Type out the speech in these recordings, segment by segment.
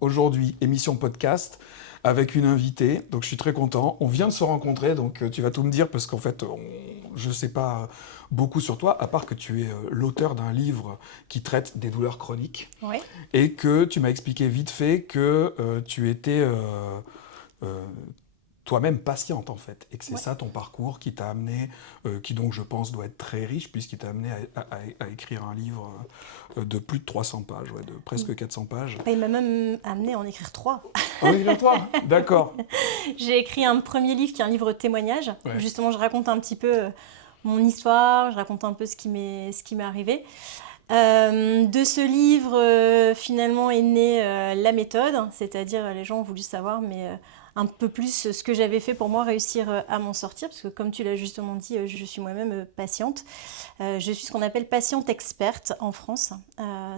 aujourd'hui, émission podcast avec une invitée. Donc je suis très content. On vient de se rencontrer, donc tu vas tout me dire parce qu'en fait, je ne sais pas beaucoup sur toi, à part que tu es l'auteur d'un livre qui traite des douleurs chroniques Oui. et que tu m'as expliqué vite fait que tu étais euh, toi-même patiente en fait, et que c'est Ouais. ça ton parcours qui t'a amené, qui donc je pense doit être très riche puisqu'il t'a amené à écrire un livre de plus de 300 pages, ouais, de presque 400 pages. Il m'a même amené à en écrire 3. Ah oui, toi, d'accord. J'ai écrit un premier livre qui est un livre de témoignages. Où Ouais. justement, je raconte un petit peu mon histoire, je raconte un peu ce qui m'est arrivé. De ce livre, finalement, est née la méthode, c'est-à-dire les gens ont voulu savoir, mais un peu plus ce que j'avais fait pour moi réussir à m'en sortir, parce que comme tu l'as justement dit, je suis moi-même patiente. Je suis ce qu'on appelle patiente experte en France,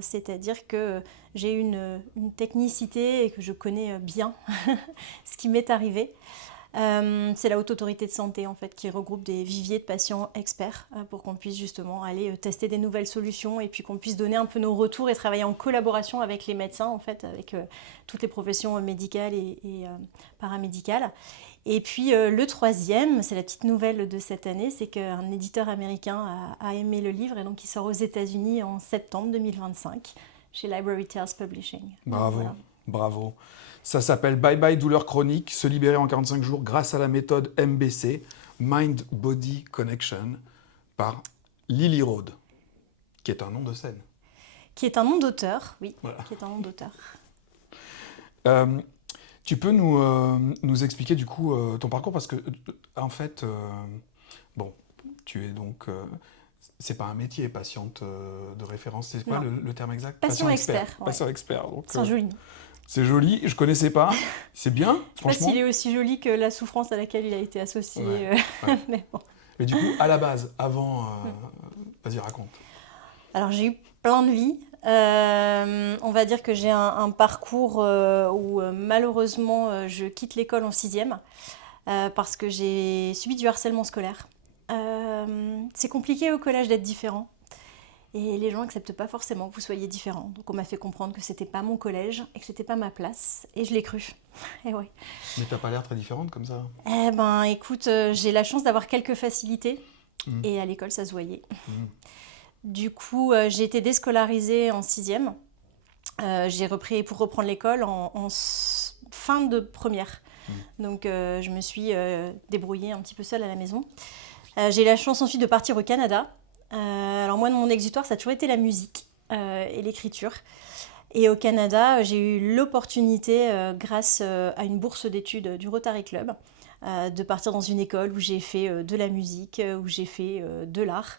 c'est-à-dire que j'ai une technicité et que je connais bien ce qui m'est arrivé. C'est la Haute Autorité de Santé en fait qui regroupe des viviers de patients experts pour qu'on puisse justement aller tester des nouvelles solutions et puis qu'on puisse donner un peu nos retours et travailler en collaboration avec les médecins en fait, avec toutes les professions médicales et paramédicales. Et puis le troisième, c'est la petite nouvelle de cette année, c'est qu'un éditeur américain a aimé le livre et donc il sort aux États-Unis en septembre 2025 chez Library Tales Publishing. Donc, Bravo, voilà. bravo. Ça s'appelle Bye Bye douleur chronique, se libérer en 45 jours grâce à la méthode MBC, Mind Body Connection, par Lily Rhodes, qui est un nom de scène. Qui est un nom d'auteur, oui, Voilà. qui est un nom d'auteur. Euh, Tu peux nous expliquer du coup ton parcours parce que en fait, bon, tu es donc, c'est pas un métier, patiente de référence, c'est quoi Non, le terme exact? patient expert, ouais. Patient expert, donc C'est un joli nom. c'est joli, je connaissais pas, c'est bien, Je sais pas franchement. s'il est aussi joli que la souffrance à laquelle il a été associé, Ouais, ouais. mais bon. Mais du coup, à la base, avant, vas-y, raconte. Alors j'ai eu plein de vies. On va dire que j'ai un parcours où malheureusement je quitte l'école en sixième parce que j'ai subi du harcèlement scolaire. C'est compliqué au collège d'être différent. Et les gens n'acceptent pas forcément que vous soyez différent. Donc on m'a fait comprendre que c'était pas mon collège et que c'était pas ma place. Et je l'ai cru. Et ouais. Mais t'as pas l'air très différente comme ça. Eh ben écoute, j'ai la chance d'avoir quelques facilités. Mhm, Et à l'école, ça se voyait. mhm. Du coup, j'ai été déscolarisée en sixième. J'ai repris pour reprendre l'école fin de première. Donc je me suis débrouillée un petit peu seule à la maison. J'ai eu la chance ensuite de partir au Canada. Alors moi, mon exutoire, ça a toujours été la musique et l'écriture. Et au Canada, j'ai eu l'opportunité, grâce à une bourse d'études du Rotary Club, de partir dans une école où j'ai fait de la musique, où j'ai fait de l'art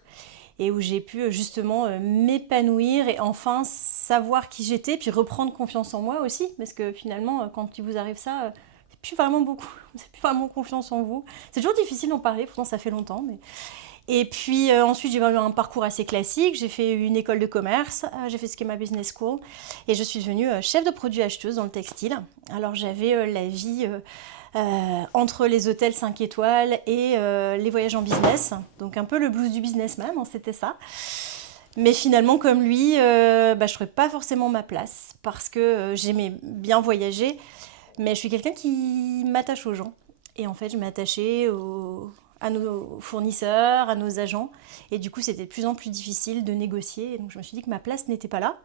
et où j'ai pu justement m'épanouir et enfin savoir qui j'étais, puis reprendre confiance en moi aussi, parce que finalement, quand il vous arrive ça, c'est plus vraiment beaucoup, vous n'avez plus vraiment confiance en vous. C'est toujours difficile d'en parler, pourtant ça fait longtemps, mais... Et puis ensuite, j'ai eu un parcours assez classique. J'ai fait une école de commerce, j'ai fait Schema Business School et je suis devenue chef de produit acheteuse dans le textile. Alors j'avais la vie entre les hôtels 5 étoiles et les voyages en business. Donc un peu le blues du businessman, hein, c'était ça. Mais finalement, comme lui, je ne trouvais pas forcément ma place parce que j'aimais bien voyager, mais je suis quelqu'un qui m'attache aux gens. Et en fait, je m'attachais à nos fournisseurs, à nos agents. Et du coup, c'était de plus en plus difficile de négocier. Et donc, je me suis dit que ma place n'était pas là.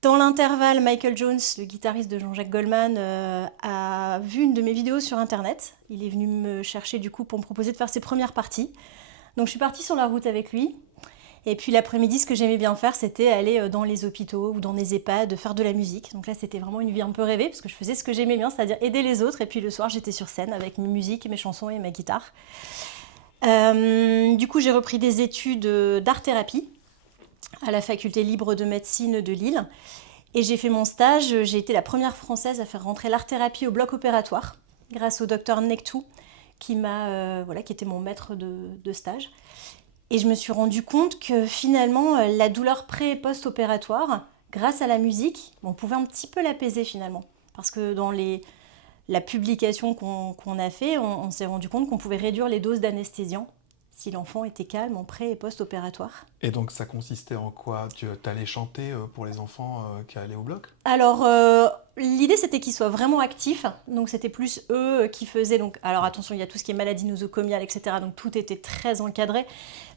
Dans l'intervalle, Michael Jones, le guitariste de Jean-Jacques Goldman, a vu une de mes vidéos sur Internet. Il est venu me chercher du coup pour me proposer de faire ses premières parties. Donc, je suis partie sur la route avec lui. Et puis l'après-midi, ce que j'aimais bien faire, c'était aller dans les hôpitaux ou dans les EHPAD, faire de la musique. Donc là, c'était vraiment une vie un peu rêvée, parce que je faisais ce que j'aimais bien, c'est-à-dire aider les autres. Et puis le soir, j'étais sur scène avec mes musiques, mes chansons et ma guitare. Du coup, j'ai repris des études d'art-thérapie à la faculté libre de médecine de Lille. Et j'ai fait mon stage, j'ai été la première française à faire rentrer l'art-thérapie au bloc opératoire, grâce au docteur Nektou, qui était mon maître de stage. Et je me suis rendu compte que finalement, la douleur pré- et post-opératoire, grâce à la musique, on pouvait un petit peu l'apaiser finalement. Parce que dans la publication qu'on a fait, on s'est rendu compte qu'on pouvait réduire les doses d'anesthésiants si l'enfant était calme en pré- et post-opératoire. Et donc ça consistait en quoi? Tu allais chanter pour les enfants qui allaient au bloc? Alors, l'idée, c'était qu'ils soient vraiment actifs. Donc, c'était plus eux qui faisaient. Donc, alors, attention, il y a tout ce qui est maladie nosocomiale, etc. Donc, tout était très encadré.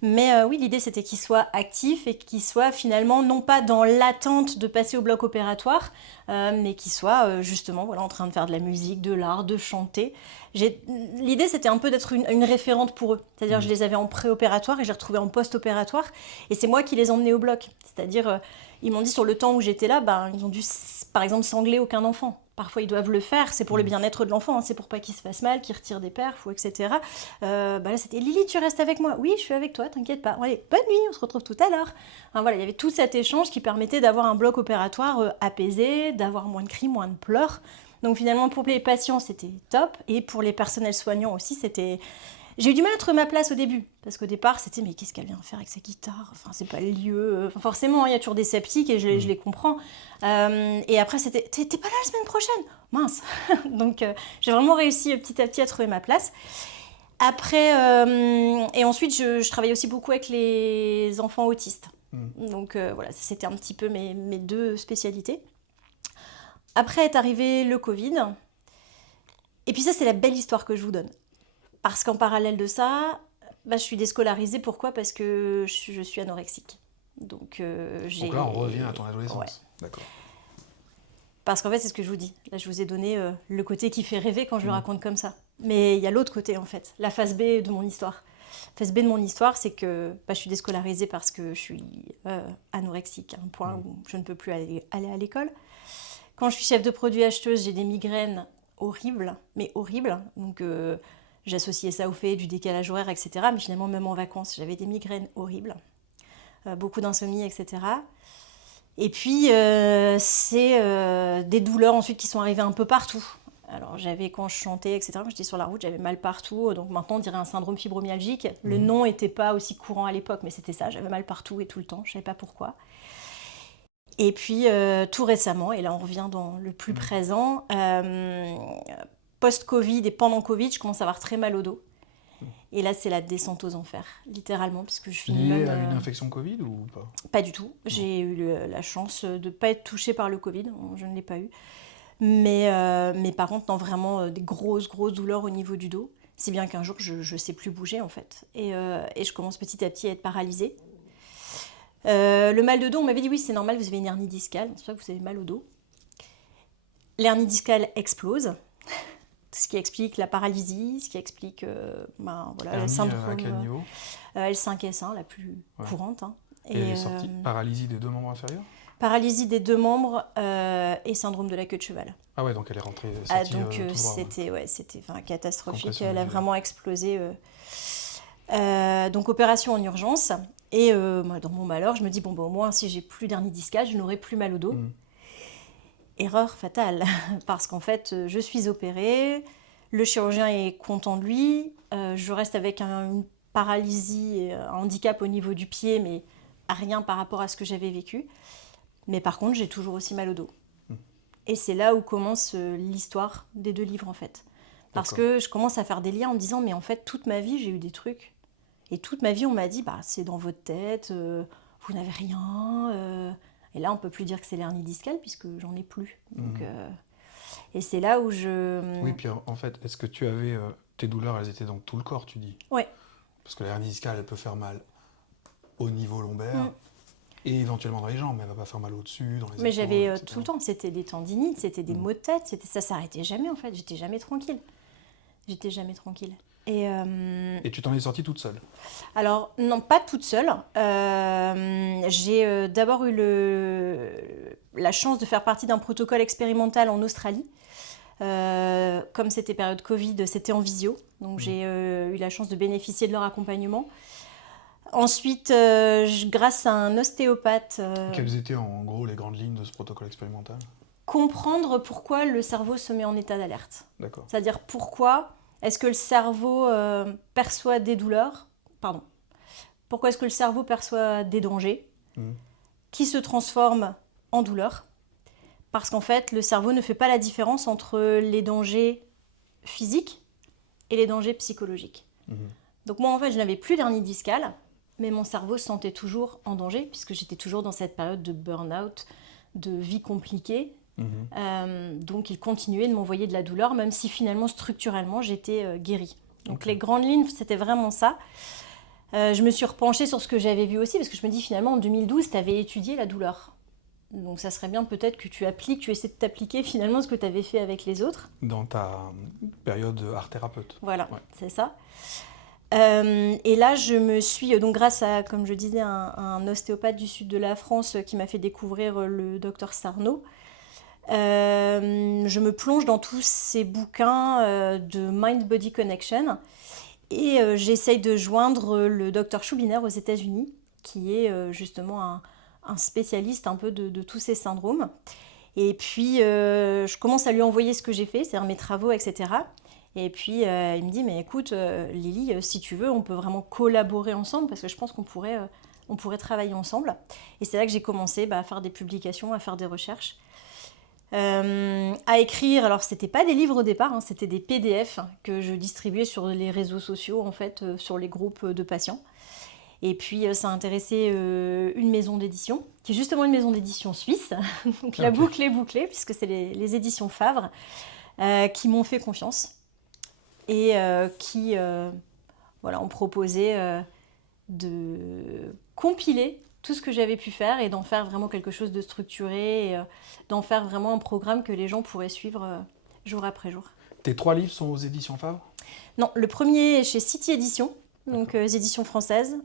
Mais oui, l'idée, c'était qu'ils soient actifs et qu'ils soient finalement, non pas dans l'attente de passer au bloc opératoire, mais qu'ils soient justement voilà, en train de faire de la musique, de l'art, de chanter. L'idée, c'était un peu d'être une référente pour eux. C'est-à-dire, je les avais en préopératoire et je les retrouvais en post-opératoire. Et c'est moi qui les emmenais au bloc. C'est-à-dire, ils m'ont dit sur le temps où j'étais là, ils ont dû, par exemple, sangler aucun enfant. Parfois, ils doivent le faire, c'est pour le bien-être de l'enfant, hein, c'est pour pas qu'il se fasse mal, qu'il retire des perfs, etc. Là, c'était Lily, tu restes avec moi. Oui, je suis avec toi, t'inquiète pas. Allez, bonne nuit, on se retrouve tout à l'heure. Enfin, voilà, il y avait tout cet échange qui permettait d'avoir un bloc opératoire apaisé, d'avoir moins de cris, moins de pleurs. Donc finalement, pour les patients, c'était top. Et pour les personnels soignants aussi, c'était... J'ai eu du mal à trouver ma place au début, parce qu'au départ, c'était mais qu'est-ce qu'elle vient faire avec sa guitare? Enfin, c'est pas le lieu. Enfin, forcément, il y a toujours des sceptiques et je les comprends. Et après, c'était t'es pas là la semaine prochaine? Mince. Donc, j'ai vraiment réussi petit à petit à trouver ma place. Après, et ensuite, je travaillais aussi beaucoup avec les enfants autistes. Donc, voilà, c'était un petit peu mes deux spécialités. Après est arrivé le Covid. Et puis ça, c'est la belle histoire que je vous donne. Parce qu'en parallèle de ça, je suis déscolarisée. Pourquoi? Parce que je suis anorexique. Donc là, on revient à ton adolescence. Ouais. D'accord. Parce qu'en fait, c'est ce que je vous dis. Là, je vous ai donné le côté qui fait rêver quand je le raconte comme ça. Mais il y a l'autre côté, en fait. La phase B de mon histoire. La phase B de mon histoire, c'est que je suis déscolarisée parce que je suis anorexique, à un point où je ne peux plus aller à l'école. Quand je suis chef de produit acheteuse, j'ai des migraines horribles, mais horribles. Donc, j'associais ça au fait du décalage horaire, etc. Mais finalement, même en vacances, j'avais des migraines horribles. Beaucoup d'insomnie, etc. Et puis, c'est des douleurs ensuite qui sont arrivées un peu partout. Alors, quand je chantais, etc., quand j'étais sur la route, j'avais mal partout. Donc maintenant, on dirait un syndrome fibromyalgique. Le nom n'était pas aussi courant à l'époque, mais c'était ça. J'avais mal partout et tout le temps. Je ne savais pas pourquoi. Et puis, tout récemment, et là, on revient dans le plus présent, post-Covid et pendant Covid, je commence à avoir très mal au dos. Et là, c'est la descente aux enfers, littéralement, puisque je finis Lié même... à une infection Covid ou pas? Pas du tout. J'ai eu la chance de ne pas être touchée par le Covid. Je ne l'ai pas eu. Mais par contre, non, vraiment des grosses douleurs au niveau du dos. Si bien qu'un jour, je ne sais plus bouger, en fait. Et je commence petit à petit à être paralysée. Le mal de dos, on m'avait dit, oui, c'est normal, vous avez une hernie discale. C'est pour ça que vous avez mal au dos. L'hernie discale explose. Ce qui explique la paralysie, ce qui explique le syndrome à quel niveau? L5S1, la plus courante. Hein. Et elle est sortie paralysie des deux membres inférieurs? Paralysie des deux membres et syndrome de la queue de cheval. Ah ouais, donc elle est rentrée, sortie donc tout droit, c'était catastrophique, Compression elle a musculaire. vraiment explosé. Donc opération en urgence. Et dans mon malheur, je me dis, au moins, si j'ai plus d'hernie discale, je n'aurai plus mal au dos. Erreur fatale, parce qu'en fait, je suis opérée, le chirurgien est content de lui, je reste avec une paralysie, un handicap au niveau du pied, mais rien par rapport à ce que j'avais vécu. Mais par contre, j'ai toujours aussi mal au dos. Et c'est là où commence l'histoire des deux livres, en fait. Parce que je commence à faire des liens en me disant, mais en fait, toute ma vie, j'ai eu des trucs. Et toute ma vie, on m'a dit, c'est dans votre tête, vous n'avez rien... Et là, on ne peut plus dire que c'est l'hernie discale puisque j'en ai plus. Donc, et c'est là où je... Oui, puis en fait, est-ce que tu avais... tes douleurs, elles étaient dans tout le corps, tu dis? Oui. Parce que l'hernie discale, elle peut faire mal au niveau lombaire et éventuellement dans les jambes, mais elle ne va pas faire mal au-dessus, dans les épaules, Mais j'avais etc. tout le temps, c'était des tendinites, c'était des maux de tête, ça s'arrêtait jamais en fait, j'étais jamais tranquille. Et tu t'en es sortie toute seule? Alors, non, pas toute seule. J'ai d'abord eu la chance de faire partie d'un protocole expérimental en Australie. Comme c'était période Covid, c'était en visio. Donc, j'ai eu la chance de bénéficier de leur accompagnement. Ensuite, grâce à un ostéopathe... Quelles étaient en gros les grandes lignes de ce protocole expérimental? Comprendre pourquoi le cerveau se met en état d'alerte. D'accord. C'est-à-dire pourquoi... Est-ce que le cerveau perçoit des douleurs? Pardon. Pourquoi est-ce que le cerveau perçoit des dangers qui se transforment en douleurs? Parce qu'en fait, le cerveau ne fait pas la différence entre les dangers physiques et les dangers psychologiques. Donc moi, en fait, je n'avais plus d'hernie discale, mais mon cerveau se sentait toujours en danger, puisque j'étais toujours dans cette période de burn-out, de vie compliquée. Donc il continuait de m'envoyer de la douleur, même si finalement structurellement j'étais guérie. Donc les grandes lignes, c'était vraiment ça. Je me suis repenchée sur ce que j'avais vu aussi, parce que je me dis finalement en 2012, tu avais étudié la douleur. Donc ça serait bien peut-être que tu essaies de t'appliquer finalement ce que tu avais fait avec les autres. Dans ta période art-thérapeute. Voilà, Ouais. c'est ça. Et là, je me suis, donc grâce à, comme je disais, un ostéopathe du sud de la France qui m'a fait découvrir le docteur Sarno, je me plonge dans tous ces bouquins de Mind-Body Connection et j'essaye de joindre le docteur Schubiner aux États-Unis, qui est justement un spécialiste un peu de tous ces syndromes. Et puis, je commence à lui envoyer ce que j'ai fait, c'est-à-dire mes travaux, etc. Et puis, il me dit, mais écoute, Lily, si tu veux, on peut vraiment collaborer ensemble, parce que je pense qu'on pourrait travailler ensemble. Et c'est là que j'ai commencé à faire des publications, à faire des recherches. À écrire, alors c'était pas des livres au départ, c'était des PDF que je distribuais sur les réseaux sociaux, en fait, sur les groupes de patients. Et puis ça a intéressé une maison d'édition, qui est justement une maison d'édition suisse, donc la boucle est bouclée, puisque c'est les éditions Favre, qui m'ont fait confiance et qui ont proposé de compiler tout ce que j'avais pu faire et d'en faire vraiment quelque chose de structuré, et d'en faire vraiment un programme que les gens pourraient suivre jour après jour. Tes 3 livres sont aux éditions Favre ? Non, le premier est chez City Éditions, donc édition française,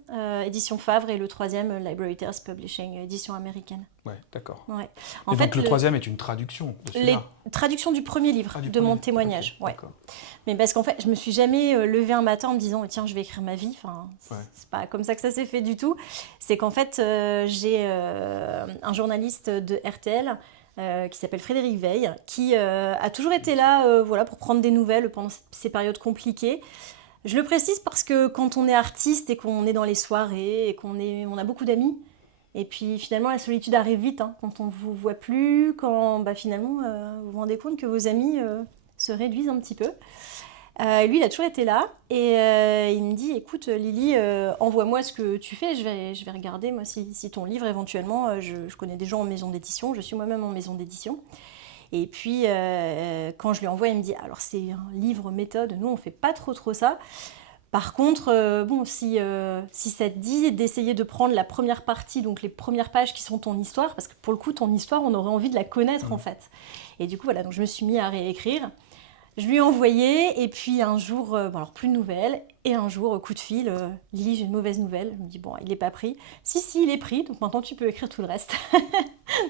édition Favre, et le troisième, Library Tales Publishing, édition américaine. Ouais, d'accord. Ouais. Et donc le troisième est une traduction de celui-là. Traduction du premier livre, mon témoignage. Okay, ouais. Mais parce qu'en fait, je me suis jamais levée un matin en me disant tiens, je vais écrire ma vie. Enfin, c'est pas comme ça que ça s'est fait du tout. C'est qu'en fait, j'ai un journaliste de RTL qui s'appelle Frédéric Veil, qui a toujours été là pour prendre des nouvelles pendant ces périodes compliquées. Je le précise parce que quand on est artiste et qu'on est dans les soirées et on a beaucoup d'amis, et puis finalement la solitude arrive vite quand on ne vous voit plus, quand finalement vous vous rendez compte que vos amis se réduisent un petit peu. Lui, il a toujours été là et il me dit écoute Lily, envoie-moi ce que tu fais, je vais regarder moi si ton livre éventuellement, je connais des gens en maison d'édition, je suis moi-même en maison d'édition. Et puis, quand je lui envoie, il me dit « Alors, c'est un livre méthode, nous, on ne fait pas trop ça. Par contre, si ça te dit d'essayer de prendre la première partie, donc les premières pages qui sont ton histoire, parce que pour le coup, ton histoire, on aurait envie de la connaître, en fait. » Et du coup, voilà, donc je me suis mis à réécrire. Je lui ai envoyé, et puis un jour, alors plus de nouvelles, et un jour, coup de fil, Lily, j'ai une mauvaise nouvelle. Je me dis, bon, il n'est pas pris. Si, il est pris, donc maintenant tu peux écrire tout le reste.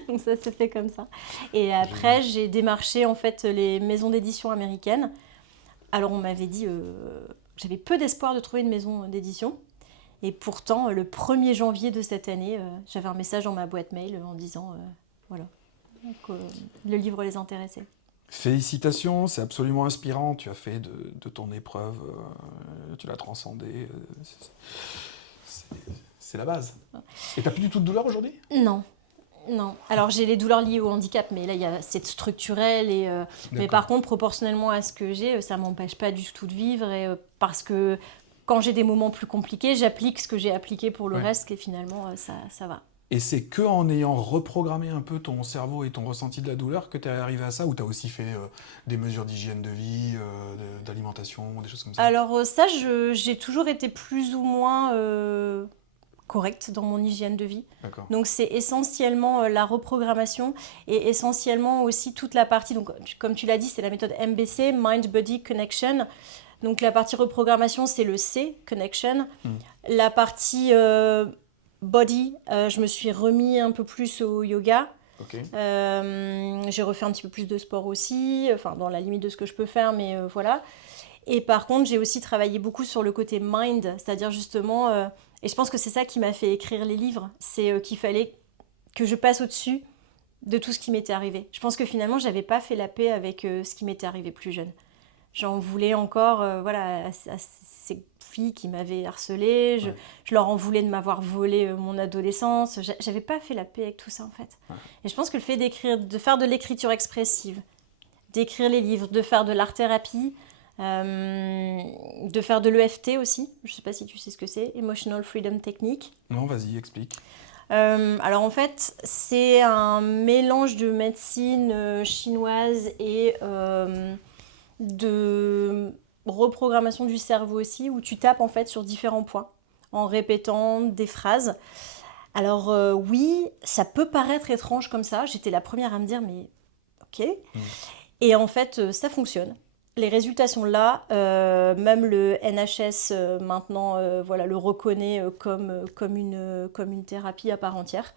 Donc ça s'est fait comme ça. Et après, j'ai démarché en fait les maisons d'édition américaines. Alors on m'avait dit, j'avais peu d'espoir de trouver une maison d'édition. Et pourtant, le 1er janvier de cette année, j'avais un message dans ma boîte mail en disant, voilà, donc, le livre les intéressait. Félicitations, c'est absolument inspirant. Tu as fait de ton épreuve, tu l'as transcendée. C'est la base. Et tu n'as plus du tout de douleur aujourd'hui ? Non. Alors j'ai les douleurs liées au handicap, mais là c'est structurel. Mais par contre, proportionnellement à ce que j'ai, ça ne m'empêche pas du tout de vivre. Parce que quand j'ai des moments plus compliqués, j'applique ce que j'ai appliqué pour le reste, et finalement ça va. Et c'est qu'en ayant reprogrammé un peu ton cerveau et ton ressenti de la douleur que tu es arrivé à ça, ou tu as aussi fait des mesures d'hygiène de vie, d'alimentation, des choses comme ça ? Alors ça, j'ai toujours été plus ou moins correcte dans mon hygiène de vie. D'accord. Donc c'est essentiellement la reprogrammation et essentiellement aussi toute la partie, donc, comme tu l'as dit, c'est la méthode MBC, Mind Body Connection. Donc la partie reprogrammation, c'est le C, Connection. La partie... Body, je me suis remis un peu plus au yoga. Okay. J'ai refait un petit peu plus de sport aussi, dans la limite de ce que je peux faire, mais voilà. Et par contre, j'ai aussi travaillé beaucoup sur le côté mind, c'est-à-dire justement, et je pense que c'est ça qui m'a fait écrire les livres, c'est qu'il fallait que je passe au-dessus de tout ce qui m'était arrivé. Je pense que finalement, j'avais pas fait la paix avec ce qui m'était arrivé plus jeune. J'en voulais encore, à ces filles qui m'avaient harcelée, je leur en voulais de m'avoir volé mon adolescence. J'avais pas fait la paix avec tout ça, en fait. Ouais. Et je pense que le fait d'écrire, de faire de l'écriture expressive, d'écrire les livres, de faire de l'art-thérapie, de faire de l'EFT aussi, je sais pas si tu sais ce que c'est, Emotional Freedom Technique. Non, vas-y, explique. Alors en fait, c'est un mélange de médecine chinoise et de reprogrammation du cerveau aussi, où tu tapes en fait sur différents points en répétant des phrases. Alors oui, ça peut paraître étrange comme ça. J'étais la première à me dire mais ok. Et en fait, ça fonctionne. Les résultats sont là. Même le NHS maintenant voilà, le reconnaît comme une thérapie à part entière.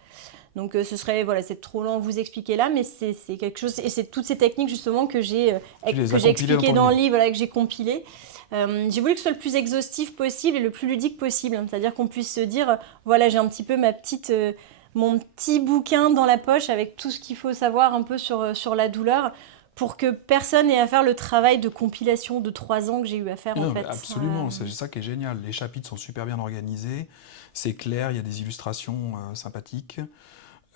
Donc ce serait, voilà, c'est trop long à vous expliquer là, mais c'est quelque chose, et c'est toutes ces techniques justement que j'ai expliquées dans le livre, voilà, que j'ai compilées. J'ai voulu que ce soit le plus exhaustif possible et le plus ludique possible, hein, c'est-à-dire qu'on puisse se dire, voilà, j'ai un petit peu mon petit bouquin dans la poche avec tout ce qu'il faut savoir un peu sur la douleur, pour que personne n'ait à faire le travail de compilation de 3 ans que j'ai eu à faire en fait. Absolument, c'est ça qui est génial. Les chapitres sont super bien organisés, c'est clair, il y a des illustrations sympathiques.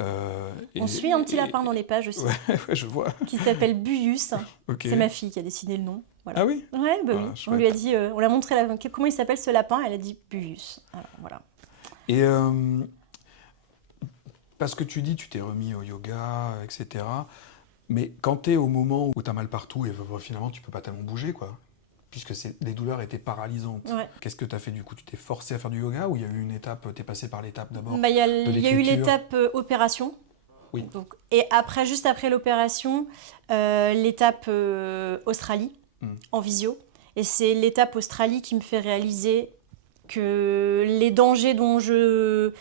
On suit un petit lapin dans les pages aussi, ouais, je vois. qui s'appelle Buyus. Okay. C'est ma fille qui a dessiné le nom. Voilà. Ah oui? Ouais, bah oui. On lui a dit, on l'a montré comment il s'appelle ce lapin, elle a dit Buyus. Alors, voilà. Et parce que tu dis, tu t'es remis au yoga, etc. Mais quand tu es au moment où tu as mal partout et finalement tu peux pas tellement bouger, quoi, puisque les douleurs étaient paralysantes, ouais. Qu'est-ce que tu as fait du coup? Tu t'es forcé à faire du yoga ou il y a eu une étape, tu es passé par l'étape d'abord bah, il y a eu l'étape opération. Oui. Donc, et après, juste après l'opération, l'étape Australie, en visio. Et c'est l'étape Australie qui me fait réaliser que les dangers que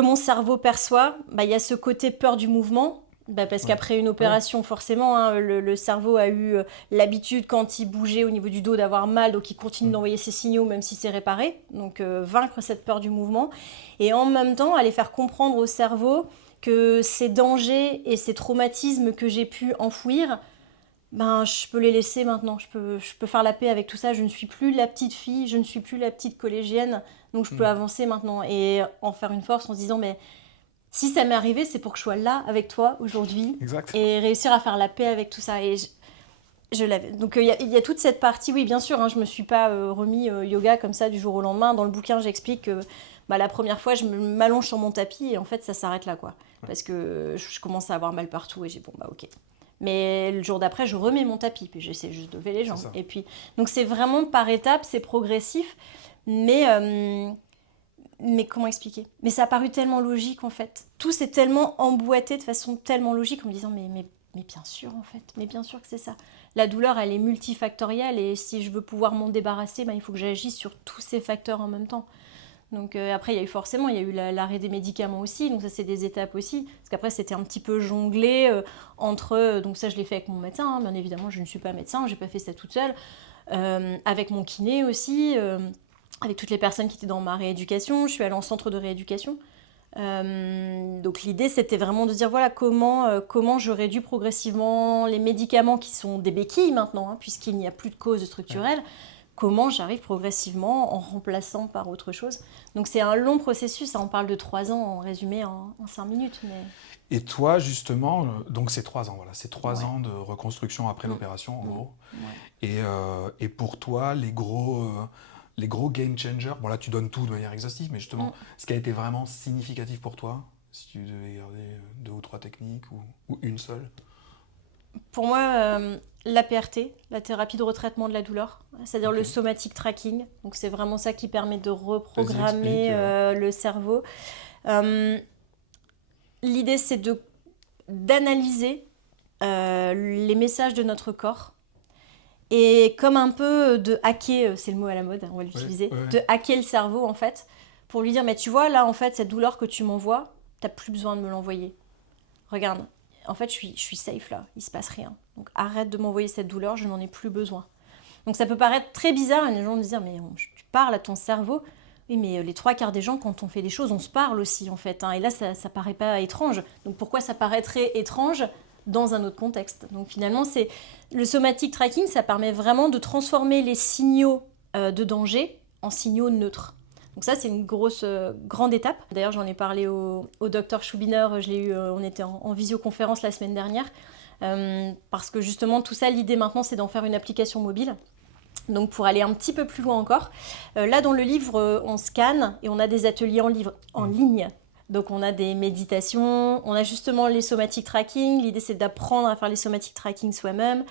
mon cerveau perçoit, bah, y a ce côté peur du mouvement, bah, parce qu'après une opération, forcément, hein, le cerveau a eu l'habitude, quand il bougeait au niveau du dos, d'avoir mal, donc il continue d'envoyer ses signaux même si c'est réparé, donc vaincre cette peur du mouvement, et en même temps aller faire comprendre au cerveau que ces dangers et ces traumatismes que j'ai pu enfouir, ben, je peux les laisser maintenant, je peux faire la paix avec tout ça, je ne suis plus la petite fille, je ne suis plus la petite collégienne, donc je peux avancer maintenant et en faire une force en se disant, mais si ça m'est arrivé, c'est pour que je sois là avec toi aujourd'hui et réussir à faire la paix avec tout ça. Et je l'avais. Donc il y a toute cette partie, oui bien sûr, hein, je me suis pas remis yoga comme ça du jour au lendemain. Dans le bouquin, j'explique que la première fois, je m'allonge sur mon tapis et en fait ça s'arrête là, quoi. Parce que je commence à avoir mal partout et j'ai bon bah ok. Mais le jour d'après, je remets mon tapis, puis j'essaie juste de lever les jambes. Et puis, donc c'est vraiment par étapes, c'est progressif, mais comment expliquer? Mais ça a paru tellement logique en fait. Tout s'est tellement emboîté de façon tellement logique en me disant mais bien sûr en fait, mais bien sûr que c'est ça. La douleur, elle est multifactorielle et si je veux pouvoir m'en débarrasser, il faut que j'agisse sur tous ces facteurs en même temps. Donc après, il y a eu l'arrêt des médicaments aussi, donc ça c'est des étapes aussi, parce qu'après c'était un petit peu jonglé entre, donc ça je l'ai fait avec mon médecin, hein, bien évidemment je ne suis pas médecin, j'ai pas fait ça toute seule, avec mon kiné aussi, avec toutes les personnes qui étaient dans ma rééducation, je suis allée en centre de rééducation, donc l'idée c'était vraiment de dire voilà comment je réduis progressivement les médicaments qui sont des béquilles maintenant, hein, puisqu'il n'y a plus de cause structurelle. Comment j'arrive progressivement en remplaçant par autre chose. Donc c'est un long processus, on parle de 3 ans en résumé en 5 minutes. Mais... Et toi justement, donc c'est 3 ans, voilà, c'est 3 ans de reconstruction après l'opération en gros. Ouais. Et pour toi, les gros game changers, bon là tu donnes tout de manière exhaustive, mais justement, ce qui a été vraiment significatif pour toi, si tu devais garder 2 ou 3 techniques ou une seule? Pour moi, la PRT, la thérapie de retraitement de la douleur, c'est-à-dire le somatic tracking. Donc c'est vraiment ça qui permet de reprogrammer le cerveau. L'idée, c'est d'analyser les messages de notre corps et comme un peu de hacker, c'est le mot à la mode, on va l'utiliser, de hacker le cerveau en fait, pour lui dire mais tu vois là en fait cette douleur que tu m'envoies, t'as plus besoin de me l'envoyer. Regarde. En fait, je suis safe là, il se passe rien. Donc arrête de m'envoyer cette douleur, je n'en ai plus besoin. Donc ça peut paraître très bizarre, et les gens me disent mais tu parles à ton cerveau. Oui, mais les 3/4 des gens, quand on fait des choses, on se parle aussi en fait. Hein, et là, ça paraît pas étrange. Donc pourquoi ça paraîtrait étrange dans un autre contexte? Donc finalement, c'est le somatic tracking, ça permet vraiment de transformer les signaux de danger en signaux neutres. Donc ça, c'est une grande étape. D'ailleurs, j'en ai parlé au docteur Schubiner, je l'ai eu, on était en visioconférence la semaine dernière, parce que justement, tout ça, l'idée maintenant, c'est d'en faire une application mobile. Donc pour aller un petit peu plus loin encore, là dans le livre, on scanne et on a des ateliers en ligne. Donc on a des méditations, on a justement les somatic tracking. L'idée c'est d'apprendre à faire les somatic tracking soi-même.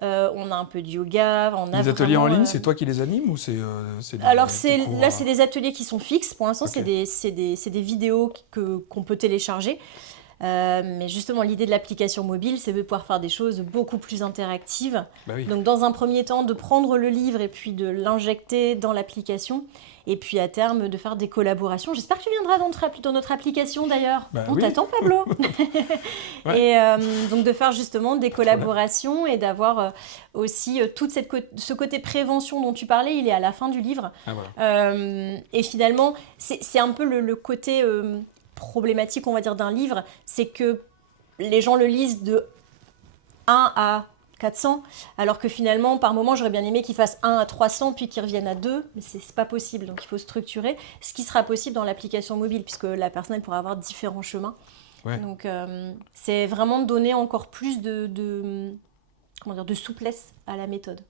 On a un peu de yoga. On a Les ateliers en vraiment, ligne, c'est toi qui les animes ou c'est des Alors petits cours, là c'est des ateliers qui sont fixes. Pour l'instant Ok. c'est des vidéos qu'on peut télécharger. Mais justement, l'idée de l'application mobile, c'est de pouvoir faire des choses beaucoup plus interactives. Bah oui. Donc, dans un premier temps, de prendre le livre et puis de l'injecter dans l'application. Et puis, à terme, de faire des collaborations. J'espère que tu viendras dans notre application, d'ailleurs. Bah On oui. t'attend, Pablo. Ouais. Et donc, de faire justement des collaborations et d'avoir aussi ce côté prévention dont tu parlais, il est à la fin du livre. Ah, voilà. Et finalement, c'est un peu le côté problématique, on va dire, d'un livre, c'est que les gens le lisent de 1 à 400, alors que finalement, par moment, j'aurais bien aimé qu'ils fassent 1 à 300, puis qu'ils reviennent à 2, mais c'est pas possible, donc il faut structurer, ce qui sera possible dans l'application mobile, puisque la personne elle pourra avoir différents chemins. Ouais. Donc, c'est vraiment donner encore plus comment dire, de souplesse à la méthode.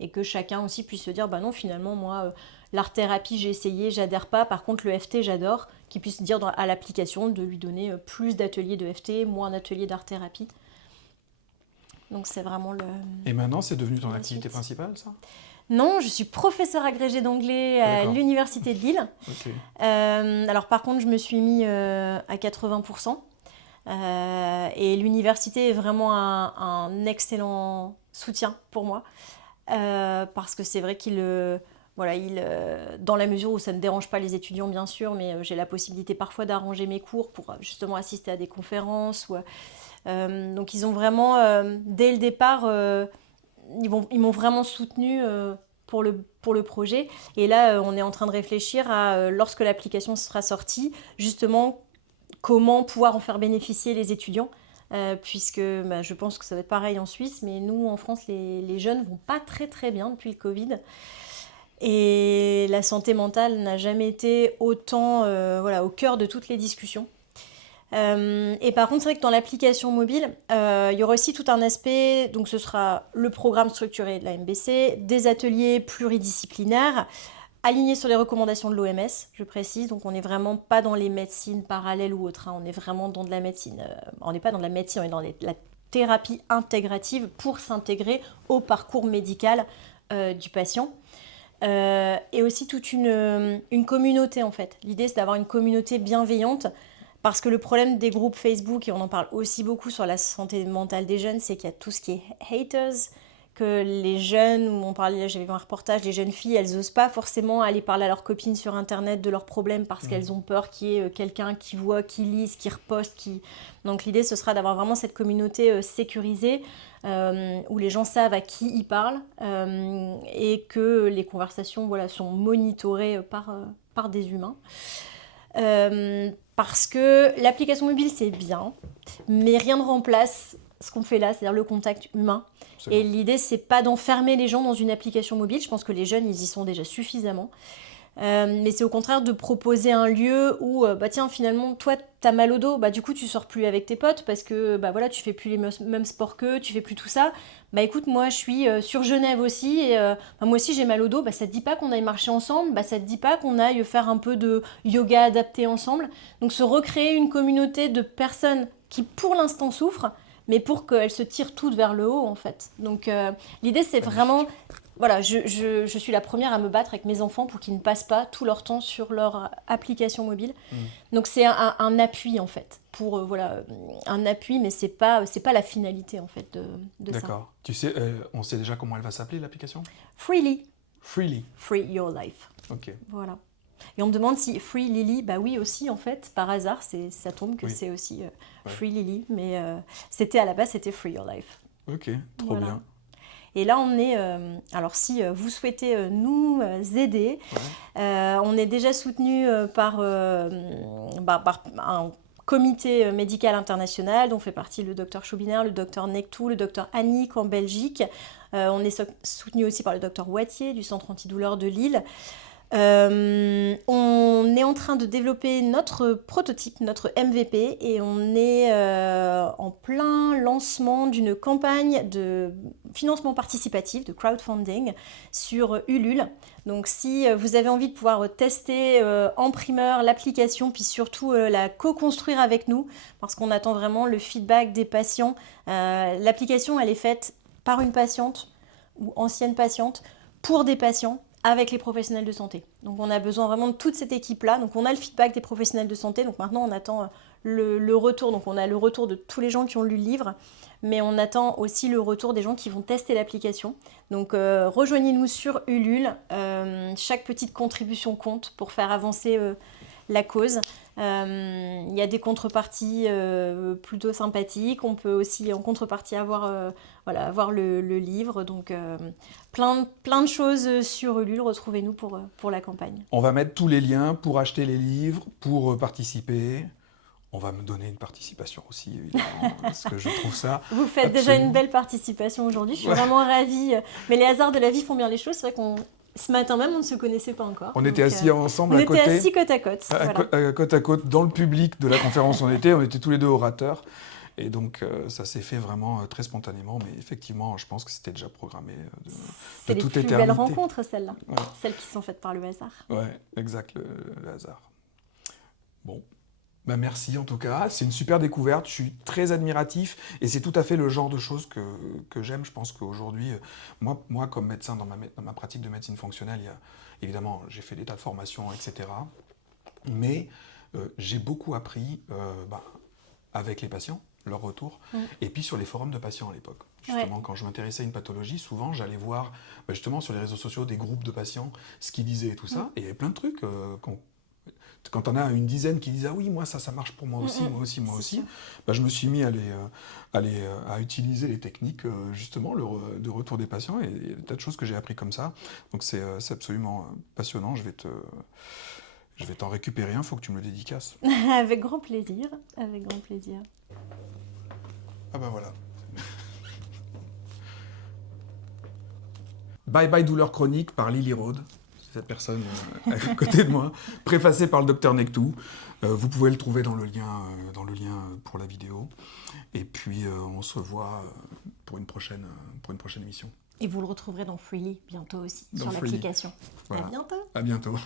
Et que chacun aussi puisse se dire, bah non, finalement, moi, l'art-thérapie, j'ai essayé, j'adhère pas. Par contre, le FT, j'adore. Qu'il puisse dire à l'application de lui donner plus d'ateliers de FT, moins d'ateliers d'art-thérapie. Donc, c'est vraiment le... Et maintenant, c'est devenu ton la activité suite. principale, ça? Non, je suis professeure agrégée d'anglais à D'accord. l'Université de Lille. Ok. Alors, par contre, je me suis mis à 80%. Et l'université est vraiment un excellent soutien pour moi. Parce que c'est vrai dans la mesure où ça ne dérange pas les étudiants bien sûr, mais j'ai la possibilité parfois d'arranger mes cours pour justement assister à des conférences. Donc ils ont vraiment, dès le départ, ils m'ont vraiment soutenu pour le projet. Et là, on est en train de réfléchir à, lorsque l'application sera sortie, justement, comment pouvoir en faire bénéficier les étudiants. Puisque je pense que ça va être pareil en Suisse, mais nous, en France, les jeunes vont pas très très bien depuis le Covid. Et la santé mentale n'a jamais été autant au cœur de toutes les discussions. Et par contre, c'est vrai que dans l'application mobile, il y aura aussi tout un aspect, donc ce sera le programme structuré de la MBC, des ateliers pluridisciplinaires, alignés sur les recommandations de l'OMS, je précise. Donc on n'est vraiment pas dans les médecines parallèles ou autres, on est vraiment dans de la médecine. On n'est pas dans de la médecine, on est dans la thérapie intégrative pour s'intégrer au parcours médical du patient. Et aussi toute une communauté en fait. L'idée c'est d'avoir une communauté bienveillante parce que le problème des groupes Facebook, et on en parle aussi beaucoup sur la santé mentale des jeunes, c'est qu'il y a tout ce qui est haters, que les jeunes, j'avais vu un reportage, les jeunes filles, elles n'osent pas forcément aller parler à leurs copines sur internet de leurs problèmes parce qu'elles ont peur qu'il y ait quelqu'un qui voit, qui lise, qui reposte. Donc l'idée ce sera d'avoir vraiment cette communauté sécurisée où les gens savent à qui ils parlent et que les conversations sont monitorées par des humains. Parce que l'application mobile c'est bien, mais rien ne remplace ce qu'on fait là, c'est-à-dire le contact humain. Et l'idée, c'est pas d'enfermer les gens dans une application mobile. Je pense que les jeunes, ils y sont déjà suffisamment. Mais c'est au contraire de proposer un lieu où, tiens, finalement, toi, t'as mal au dos, du coup, tu sors plus avec tes potes parce que, tu fais plus les mêmes sports qu'eux, tu fais plus tout ça. Écoute, moi, je suis sur Genève aussi et moi aussi, j'ai mal au dos. Ça te dit pas qu'on aille marcher ensemble, ça te dit pas qu'on aille faire un peu de yoga adapté ensemble. Donc, se recréer une communauté de personnes qui, pour l'instant, souffrent, mais pour qu'elles se tirent toutes vers le haut, en fait. Donc, l'idée, c'est vraiment... Voilà, je suis la première à me battre avec mes enfants pour qu'ils ne passent pas tout leur temps sur leur application mobile. Donc, c'est un appui, en fait. Un appui, mais c'est pas la finalité, en fait, de ça. D'accord. Tu sais, on sait déjà comment elle va s'appeler, l'application? Freely. Freely. Free Your Life. Ok. Voilà. Et on me demande si Free Lily, oui aussi en fait, par hasard, ça tombe que Oui. c'est aussi Free Lily, mais c'était à la base, c'était Free Your Life. Ok, trop bien. Et là on est, alors si vous souhaitez nous aider, on est déjà soutenu par un comité médical international dont fait partie le docteur Choubiner, le docteur Nectou, le docteur Annick en Belgique. On est soutenu aussi par le docteur Wattier du centre antidouleur de Lille. On est en train de développer notre prototype, notre MVP, et on est en plein lancement d'une campagne de financement participatif, de crowdfunding sur Ulule. Donc si vous avez envie de pouvoir tester en primeur l'application, puis surtout la co-construire avec nous, parce qu'on attend vraiment le feedback des patients. L'application, elle est faite par une patiente ou ancienne patiente pour des patients, avec les professionnels de santé. Donc on a besoin vraiment de toute cette équipe-là. Donc on a le feedback des professionnels de santé. Donc maintenant on attend le retour. Donc on a le retour de tous les gens qui ont lu le livre, mais on attend aussi le retour des gens qui vont tester l'application. Donc rejoignez-nous sur Ulule. Chaque petite contribution compte pour faire avancer la cause. Il y a des contreparties plutôt sympathiques. On peut aussi en contrepartie avoir le livre. Donc plein de choses sur Ulule. Retrouvez-nous pour la campagne. On va mettre tous les liens pour acheter les livres, pour participer. On va me donner une participation aussi, évidemment, parce que je trouve ça Vous faites déjà une belle participation aujourd'hui. Je suis vraiment ravie. Mais les hasards de la vie font bien les choses. C'est vrai qu'on... Ce matin même, on ne se connaissait pas encore. On était assis ensemble à côté. On était assis côte à côte. Côte à côte, dans le public de la conférence on était tous les deux orateurs. Et donc, ça s'est fait vraiment très spontanément. Mais effectivement, je pense que c'était déjà programmé de toute éternité. C'est les plus belles rencontres, celles-là. Ouais. Celles qui sont faites par le hasard. Ouais, exact, le hasard. Bon. Bah merci en tout cas, c'est une super découverte, je suis très admiratif et c'est tout à fait le genre de choses que j'aime. Je pense qu'aujourd'hui, moi comme médecin dans ma pratique de médecine fonctionnelle, évidemment j'ai fait des tas de formations, etc. Mais j'ai beaucoup appris avec les patients, leur retour, et puis sur les forums de patients à l'époque. Justement, quand je m'intéressais à une pathologie, souvent j'allais voir justement sur les réseaux sociaux des groupes de patients, ce qu'ils disaient et tout ça, et il y avait plein de trucs quand on a une dizaine qui disent « Ah oui, moi ça marche pour moi aussi, moi aussi », je me suis mis à utiliser les techniques justement de retour des patients et il y a des tas de choses que j'ai appris comme ça. Donc c'est absolument passionnant, je vais t'en récupérer un, il faut que tu me le dédicaces. Avec grand plaisir, avec grand plaisir. Ah bah voilà. Bye Bye Douleur Chronique par Lily Rhodes. Cette personne à côté de moi, préfacée par le docteur Nectou. Vous pouvez le trouver dans le lien pour la vidéo. Et puis, on se revoit pour une prochaine émission. Et vous le retrouverez dans Freely bientôt aussi, dans sur Freely. l'application. Voilà. À bientôt. À bientôt.